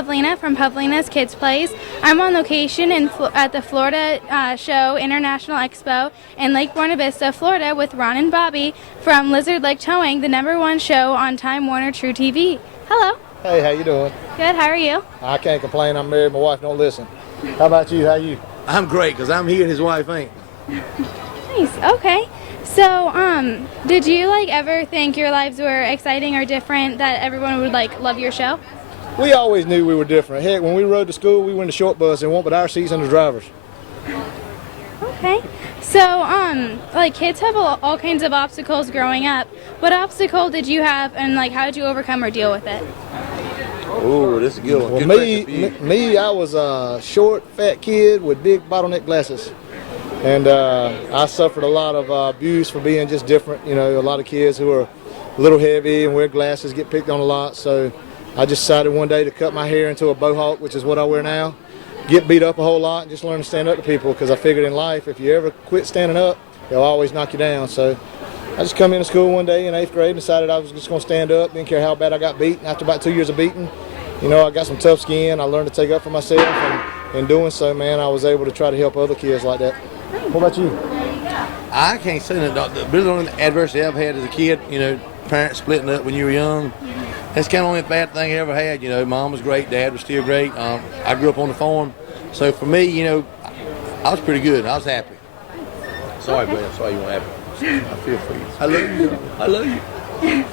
Pavlina from Pavlina's Kids Plays. I'm on location at the Florida Show International Expo in Lake Buena Vista, Florida, with Ron and Bobby from Lizard Lake Towing, the #1 show on Time Warner True TV. Hello. Hey, how you doing? Good. How are you? I can't complain. I'm married. My wife don't listen. How about you? How you? I'm great because I'm here and his wife ain't. Nice. Okay. So, did you ever think your lives were exciting or different, that everyone would love your show? We always knew we were different. Heck, when we rode to school, we went to short bus and went with our seats and the drivers. Okay. So, kids have all kinds of obstacles growing up. What obstacle did you have, and how did you overcome or deal with it? Oh, this is a good one. Well, me, I was a short, fat kid with big bottleneck glasses. And I suffered a lot of abuse for being just different. You know, a lot of kids who are a little heavy and wear glasses get picked on a lot. So I just decided one day to cut my hair into a bohawk, which is what I wear now, get beat up a whole lot, and just learn to stand up to people, because I figured in life, if you ever quit standing up, they'll always knock you down. So I just come into school one day in 8th grade and decided I was just going to stand up, didn't care how bad I got beaten. After about 2 years of beating, you know, I got some tough skin. I learned to take up for myself, and in doing so, man, I was able to try to help other kids like that. What about you? I can't say that. The really only adversity I've had as a kid, you know, parents splitting up when you were young. That's kind of the only bad thing I ever had. You know, mom was great, dad was still great. I grew up on the farm. So for me, you know, I was pretty good. I was happy. Sorry, buddy. I'm sorry you weren't happy. I feel for you. I love you. I love you.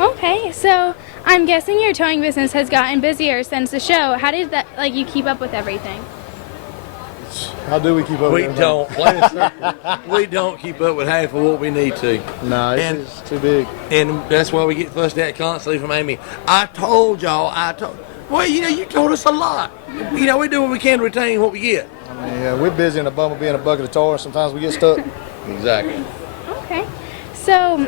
Okay, so I'm guessing your towing business has gotten busier since the show. How did that, you keep up with everything? How do we keep up with everything? We don't keep up with half of what we need to. No, it's too big. And that's why we get fussed at constantly from Amy. I told y'all, well, you know, you told us a lot. You know, we do what we can to retain what we get. I mean, yeah, we're busy in a bumblebee and a bucket of tar. Sometimes we get stuck. Exactly. Okay. So,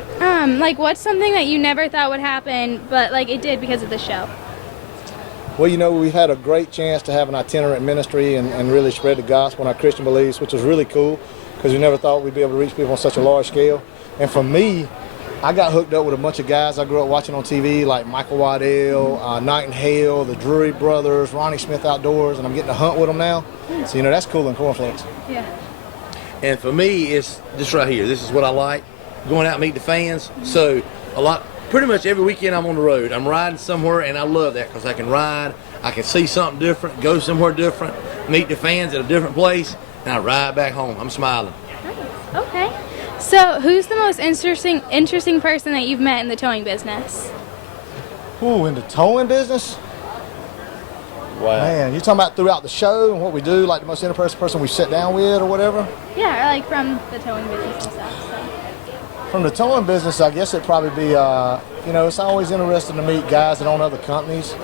what's something that you never thought would happen, but, it did because of the show? Well, you know, we've had a great chance to have an itinerant ministry and really spread the gospel and our Christian beliefs, which was really cool, because we never thought we'd be able to reach people on such a large scale. And for me, I got hooked up with a bunch of guys I grew up watching on TV, like Michael Waddell, Night and Hale, the Drury Brothers, Ronnie Smith Outdoors, and I'm getting to hunt with them now. So, you know, that's cool in cornflakes. Yeah. And for me, it's this right here. This is what I like, going out and meet the fans. So pretty much every weekend I'm on the road. I'm riding somewhere, and I love that because I can ride, I can see something different, go somewhere different, meet the fans at a different place, and I ride back home. I'm smiling. Nice. Okay. So, who's the most interesting person that you've met in the towing business? Ooh, in the towing business? Wow. Man, you talking about throughout the show and what we do, like the most interesting person we sit down with or whatever? Yeah, or from the towing business and stuff. So. From the towing business, I guess it'd probably be, you know, it's always interesting to meet guys that own other companies.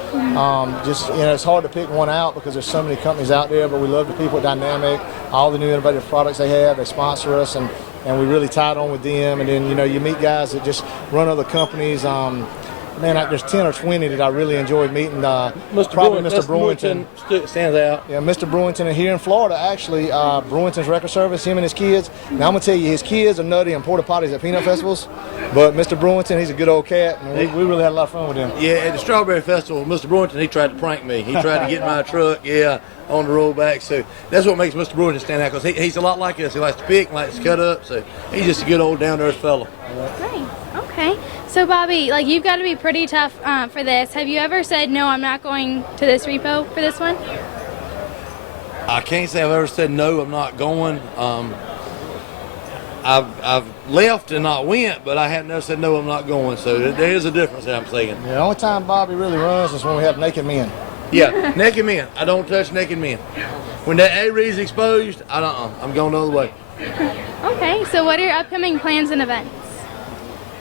Just, you know, it's hard to pick one out because there's so many companies out there, but we love the people at Dynamic, all the new innovative products they have. They sponsor us, and we really tied on with them. And then, you know, you meet guys that just run other companies. Man, there's 10 or 20 that I really enjoyed meeting. Mr. Brewington stands out. Yeah, Mr. Brewington, and here in Florida, actually, Brewington's Record Service, him and his kids. Now, I'm going to tell you, his kids are nutty and porta potties at peanut festivals, but Mr. Brewington, he's a good old cat, and we really had a lot of fun with him. Yeah, at the Strawberry Festival, Mr. Brewington, he tried to prank me. He tried to get in my truck, on the rollback. So that's what makes Mr. Brewington stand out, because he's a lot like us. He likes to pick, likes to cut up, so he's just a good old down-to-earth fellow. Nice. Okay. So, Bobby, you've got to be pretty tough for this. Have you ever said, no, I'm not going to this repo for this one? I can't say I've ever said, no, I'm not going. I've left and not went, but I have never said, no, I'm not going. So there is a difference that I'm saying. Yeah, the only time Bobby really runs is when we have naked men. Yeah, naked men. I don't touch naked men. When that A-Reed's exposed, I'm going the other way. Okay, so what are your upcoming plans and events?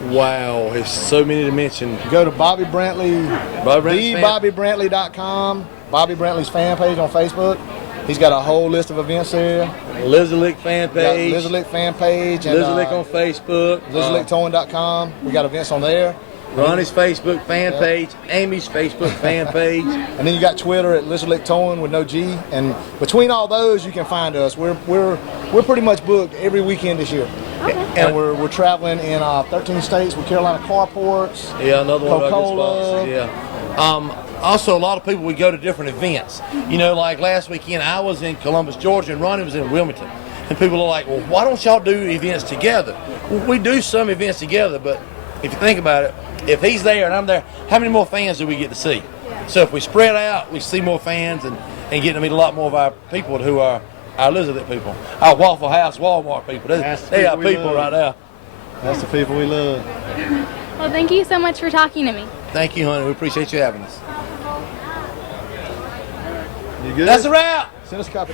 Wow, there's so many to mention. Go to Bobby Brantley, TheBobbyBrantley.com, Bobby Brantley's fan page on Facebook. He's got a whole list of events there. Lizard Lick fan page. Lizard Lick fan page. And, Lizard Lick on Facebook. LizardLickTowing.com. We got events on there. Ronnie's Facebook fan page, Amy's Facebook fan page. And then you got Twitter at Lizard Lick Towing with no G. And between all those, you can find us. We're pretty much booked every weekend this year. Okay. And we're traveling in 13 states with Carolina Carports. Yeah, another one. Coca-Cola. Yeah. Also, a lot of people, we go to different events. You know, like last weekend, I was in Columbus, Georgia, and Ronnie was in Wilmington. And people are like, well, why don't y'all do events together? Well, we do some events together, but if you think about it, if he's there and I'm there, how many more fans do we get to see? So if we spread out, we see more fans and get to meet a lot more of our people who are our Elizabeth people, our Waffle House, Walmart people. They are people right there. That's the people we love. Well, thank you so much for talking to me. Thank you, honey. We appreciate you having us. You good? That's a wrap. Send us a copy.